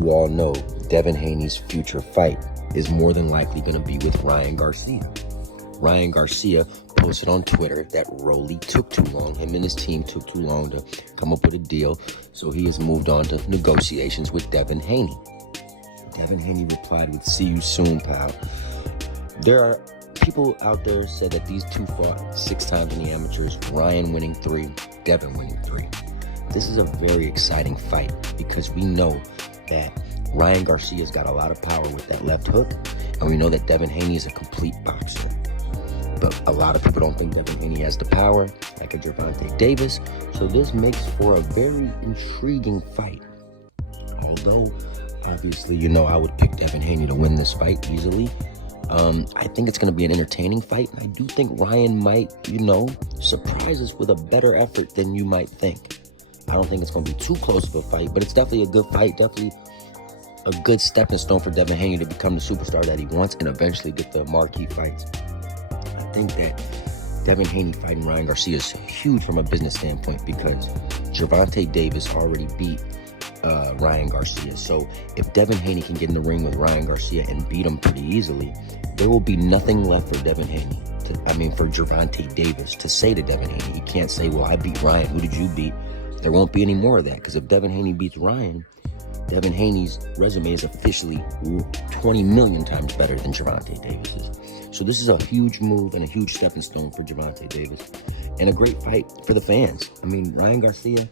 You all know Devin Haney's future fight is more than likely going to be with Ryan Garcia. Ryan Garcia posted on Twitter that Rolly took too long. Him and his team took too long to come up with a deal, so he has moved on to negotiations with Devin Haney. Devin Haney replied with, "See you soon, pal." There are people out there said that these two fought 6 times in the amateurs, Ryan winning 3, Devin winning 3. This is a very exciting fight because we know that Ryan Garcia's got a lot of power with that left hook, and we know that Devin Haney is a complete boxer. But a lot of people don't think Devin Haney has the power, like a Gervonta Davis, so this makes for a very intriguing fight. Although, obviously, you know I would pick Devin Haney to win this fight easily. I think it's going to be an entertaining fight. I do think Ryan might, surprise us with a better effort than you might think. I don't think it's going to be too close of a fight, but it's definitely a good fight. Definitely a good stepping stone for Devin Haney to become the superstar that he wants and eventually get the marquee fights. I think that Devin Haney fighting Ryan Garcia is huge from a business standpoint because Gervonta Davis already beat Ryan Garcia. So if Devin Haney can get in the ring with Ryan Garcia and beat him pretty easily, there will be nothing left for Devin Haney. For Gervonta Davis to say to Devin Haney. He can't say, "Well, I beat Ryan. Who did you beat?" There won't be any more of that because if Devin Haney beats Ryan, Devin Haney's resume is officially 20 million times better than Gervonta Davis's. So this is a huge move and a huge stepping stone for Gervonta Davis and a great fight for the fans. Ryan Garcia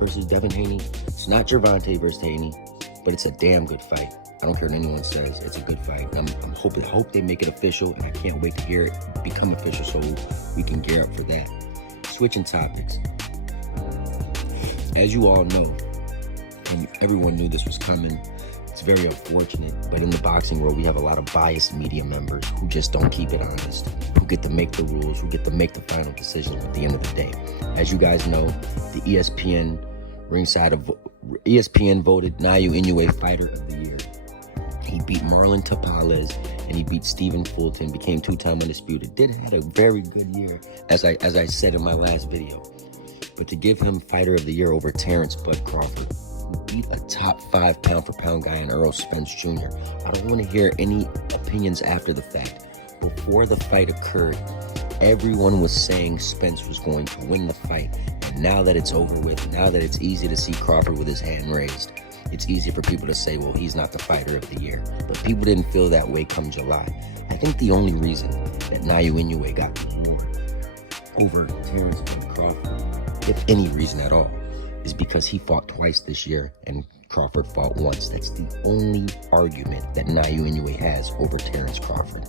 versus Devin Haney. It's not Gervonta versus Haney, but it's a damn good fight. I don't care what anyone says. It's a good fight. I'm hope they make it official, and I can't wait to hear it become official so we can gear up for that. Switching topics. As you all know, and everyone knew this was coming, it's very unfortunate, but in the boxing world, we have a lot of biased media members who just don't keep it honest, who get to make the rules, who get to make the final decisions at the end of the day. As you guys know, the ESPN voted Naoya Inoue Fighter of the Year. He beat Marlon Tapales and he beat Stephen Fulton, became 2-time undisputed. Had a very good year, as I said in my last video. But to give him Fighter of the Year over Terrance "Bud" Crawford, who beat a top 5 pound-for-pound guy in Errol Spence Jr. I don't want to hear any opinions after the fact. Before the fight occurred, everyone was saying Spence was going to win the fight. And now that it's over with, now that it's easy to see Crawford with his hand raised, it's easy for people to say, well, he's not the Fighter of the Year. But people didn't feel that way come July. I think the only reason that Naoya Inoue got the award over Terrance Crawford, if any reason at all, is because he fought twice this year and Crawford fought once. That's the only argument that Naoya Inoue has over Terrance Crawford.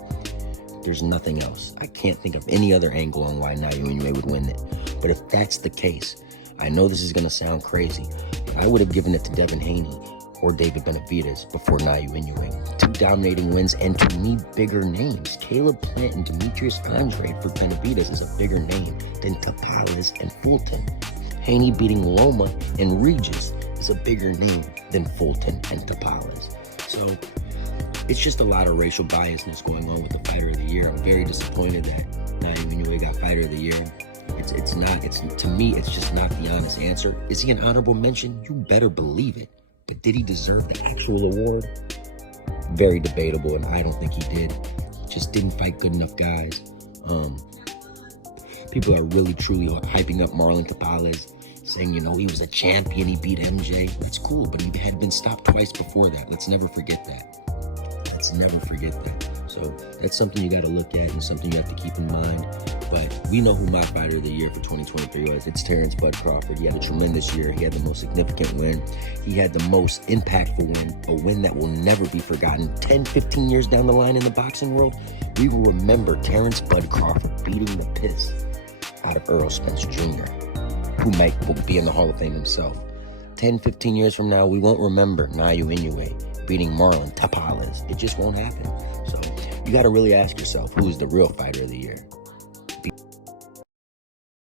There's nothing else. I can't think of any other angle on why Naoya Inoue would win it. But if that's the case, I know this is going to sound crazy, but I would have given it to Devin Haney or David Benavidez before Naoya Inoue. 2 dominating wins and, to me, bigger names. Caleb Plant and Demetrius Andrade for Benavidez is a bigger name than Tapales and Fulton. Haney beating Loma and Regis is a bigger name than Fulton and Tapales. So it's just a lot of racial biasness going on with the Fighter of the Year. I'm very disappointed that Naoya Inoue got Fighter of the Year. To me, it's just not the honest answer. Is he an honorable mention? You better believe it. But did he deserve the actual award? Very debatable, and I don't think he did. Just didn't fight good enough guys. People are really, truly hyping up Marlon Tapales, saying, he was a champion, he beat MJ. It's cool, but he had been stopped twice before that. Let's never forget that. So that's something you got to look at and something you have to keep in mind. But we know who my Fighter of the Year for 2023 was. It's Terrance "Bud" Crawford. He had a tremendous year. He had the most significant win. He had the most impactful win, a win that will never be forgotten. 10, 15 years down the line in the boxing world, we will remember Terrance "Bud" Crawford beating the piss out of Errol Spence Jr., who will be in the Hall of Fame himself. 10, 15 years from now, we won't remember Naoya Inoue beating Marlon Tapales. It just won't happen. So you got to really ask yourself, who is the real Fighter of the Year?